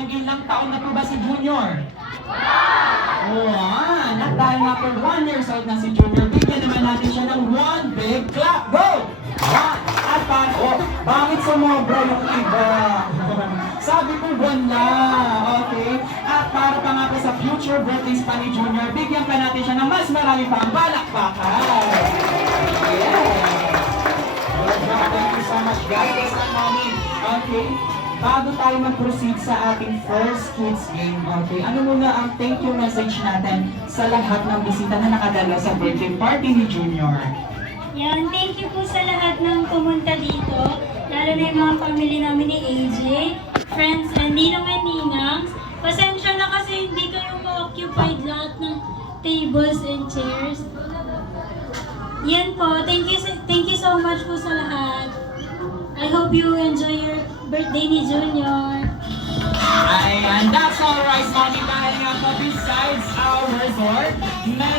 time, ilang taon na po ba si Junior? One! At dahil nga po 1 years old na si Junior, bigyan naman natin siya ng one big clap. Go! One! At para, bakit sumobra yung iba? Sabi ko buwan lang, okay? At para pa nga po sa future birthdays pa ni Junior, bigyan pa natin siya ng mas marami pang balakbakan. Yeah! Thank you so much guys. Thanks lang, mommy. Okay? Bago tayo mag-proceed sa ating first kids game, okay? Ano muna ang thank you message natin sa lahat ng bisita na nakadalo sa birthday party ni Junior? Yan, thank you po sa lahat ng pumunta dito. Lalo na yung mga family namin ni AJ, friends, and Ninong and Ninang. Pasensya na kasi hindi kayo ma-occupied lahat ng tables and chairs. Yan po, thank you so much po sa lahat. I hope you enjoy your birthday ni Junior. And that's alright, mommy. Dahil nga po, besides our resort, meron